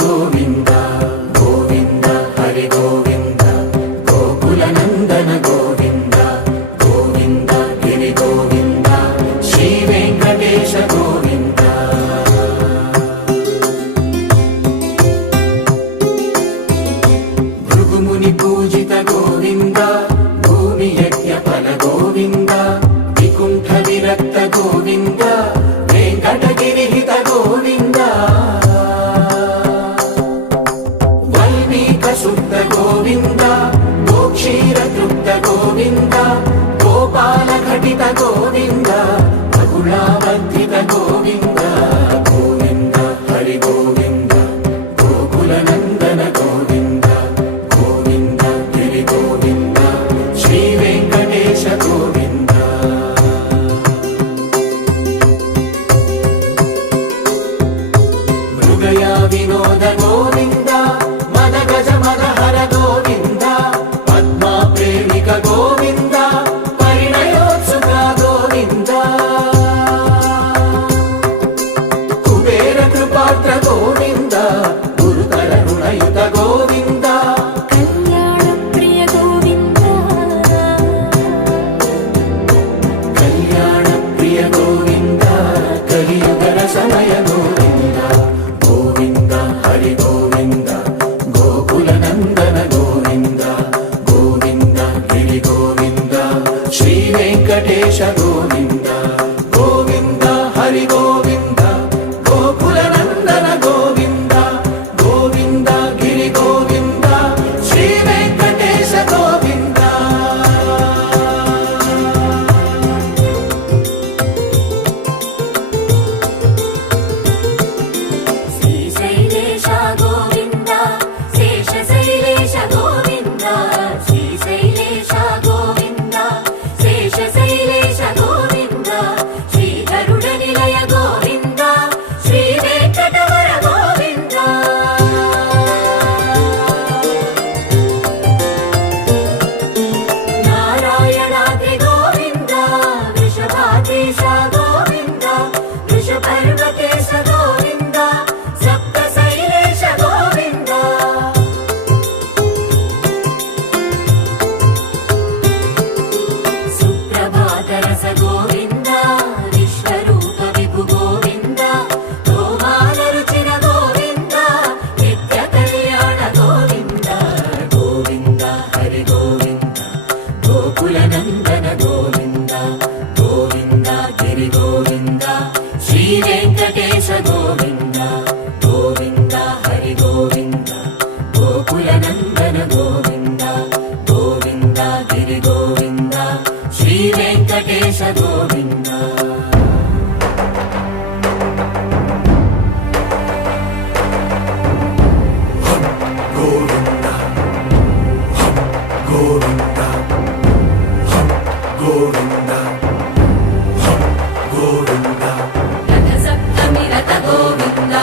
గోవింద గోవింద హరి గోవింద గోకుల నందన గోవింద గోవింద గిరి గోవింద శ్రీ వెంకటేశ గోవింద భృగుముని పూజిత గోవింద భూమి యజ్ఞ ఫల గోవింద వికుంఠ విరక్త గోవింద వెంకటగిరిహిత గోవింద వల్మీక శుద్ధ గోవింద గోక్షీర తృప్త గోవింద గోపాల ఘటిత గోవింద బహుళావర్ధిత గోవింద గోవింద హరి గోవింద గోకుల నందన గోవింద గోవింద గిరి గోవింద శ్రీ వెంకటేశ గోవింద మృగయా వినోద గోవింద మద గజ మద హర గోవింద పద్మా ప్రేమిక గోవింద పరిణయోత్సుక గోవింద కుబేర కృపాత్ర గోవింద గురుతర రుణయుత గోవింద కళ్యాణ ప్రియ గోవింద కళ్యాణ ప్రియ గోవింద కలియుగర సమయ గోవింద గోవింద హరి గోవింద గోకుల నందన గోవింద గోవింద గిరి గోవింద శ్రీ వెంకటేశ గోవింద గోవింద హరి గోవింద గోకుల నందన గోవింద గోవింద గిరి గోవింద శ్రీ వెంకటేశ గోవింద శ్రీశైలేశ గోవింద శేషశైలేశ గోవింద శ్రీశైలేశ గోవింద శేషశైలేశ గోవింద శ్రీధరుడ నిలయ గోవింద శ్రీ వెంకటవర గోవింద నారాయణాద్రి గోవింద వృషభాద్రీశ గోవింద వృషపర్వతేశ గోవింద సప్తశైలేశ గోవింద సుప్రభాతరస గోవింద విశ్వరూప విభు గోవింద గోమాల రుచిన గోవింద నిత్య కళ్యాణ గోవింద గోవింద హరి గోవింద గోకుల నందన గోవింద గోవింద గిరి గోవింద శ్రీ వెంకటేశ గోవింద గోవింద హరి గోవింద గోకుల నందన గోవింద గోవింద గిరి గోవింద శ్రీ వెంకటేశ గోవింద గోవింద గోవింద గోవింద గోవింద రథ సప్తమి రథ గోవింద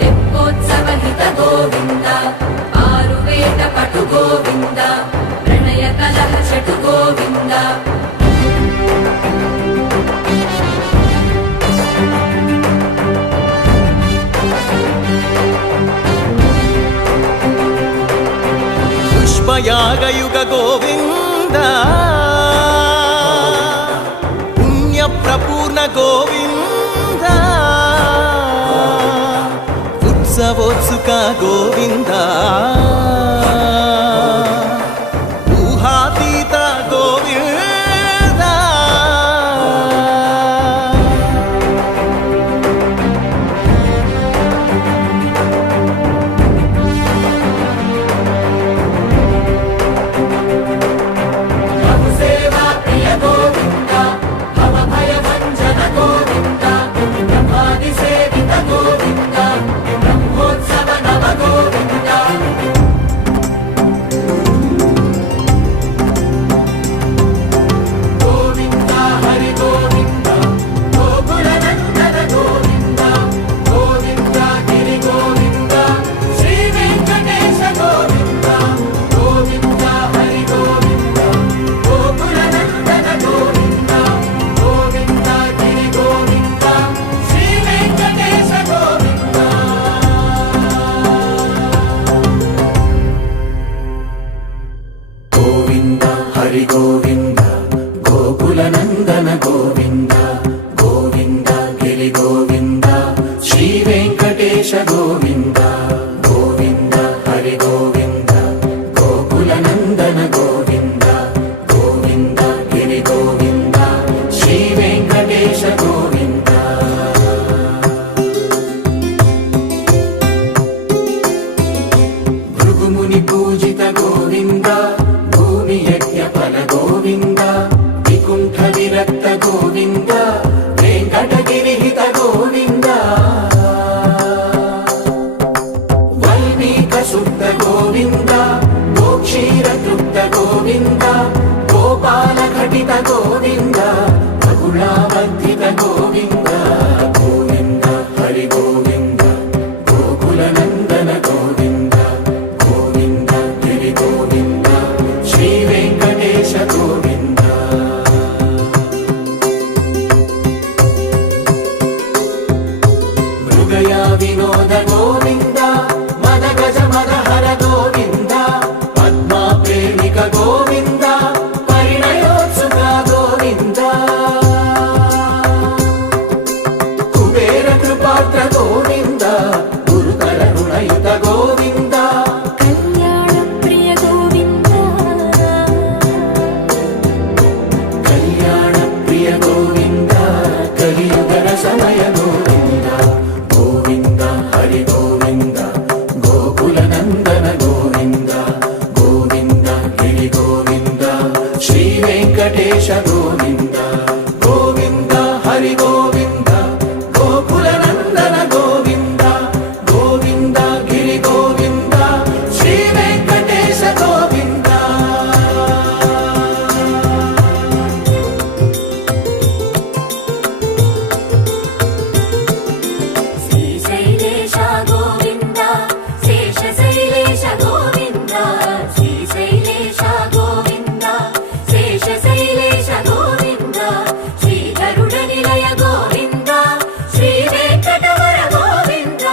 తెప్పోత్సవహిత గోవింద ఆరువేద పటు గోవింద ప్రణయ కలహ షటు గోవింద పుష్పయాగయుగ గోవింద పుణ్య ప్రపూర్ణ గోవింద ఉత్సవోత్సుక గోవింద ఊహాతీత గోవింద బహుసేవా ప్రియ గోవింద భవ భయ భంజన గోవింద బ్రహ్మాది సేవిత గోవింద బ్రహ్మోత్సవ నవ గోవింద గోవింద గోకుల నందన గోవింద గోవింద గిరి గోవింద శ్రీ వెంకటేశ గోవింద గోవింద హరి గోవింద గోకుల నందన గోవింద గోవింద గిరి గోవింద శ్రీ వెంకటేశ గోవింద భృగుముని పూజిత గోవింద భూమి యజ్ఞ ఫల గోవింద వికుంఠ విరక్త గోవింద వెంకటగిరిహిత గోవింద వల్మీక శుద్ధ గోవింద గోక్షీర తృప్త గోవింద గోపాల ఘటిత గోవింద బహుళావర్ధిత గోవింద గోవింద హరి గోవింద గోకుల నందన గోవింద గోవింద గిరి గోవింద శ్రీ వెంకటేశ గోవింద మృగయ వినోద గోవింద మద గజ మద హర గోవింద పద్మా ప్రేమిక గోవింద పరిణయోత్సుక గోవింద కుబేర కృపాత్ర గోవింద గురుతర రుణయుత గోవింద కళ్యాణ ప్రియ గోవింద కళ్యాణ ప్రియ గోవింద కలియుగ సమయ గోవింద గోవింద హరి గోవింద గోకుల నందన గోవింద గోవింద గిరి గోవింద శ్రీ వెంకటేశ గోవింద గోవింద హరి గోవింద గోకుల నందన గోవింద గోవింద గిరి గోవింద శ్రీ వెంకటేశ గోవింద శ్రీశైలేశ గోవింద శేషశైలేశ గోవింద శ్రీశైలేశ గోవింద శేషశైలేశ గోవింద శ్రీధరుడ నిలయ గోవింద శ్రీ వెంకటవర గోవింద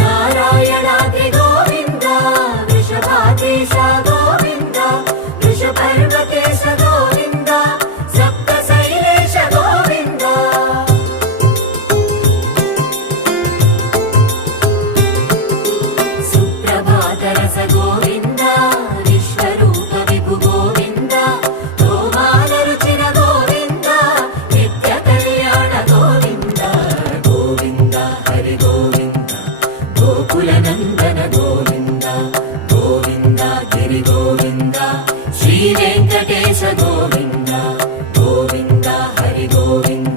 నారాయణాద్రి గోవింద వృషభాదేశ గోవింద వృషపర్వతేశ గోవింద సప్త శైలేశ గోవింద సుప్రభాతరస గోవింద విశ్వరూప విభు గోవింద గోమాల రుచిన గోవింద నిత్య కళ్యాణ గోవింద గోవింద హరి గోవింద గోకుల నందన గోవింద గోవింద గిరి గోవింద శ్రీ వెంకటేశ గోవింద గోవింద హరి గోవింద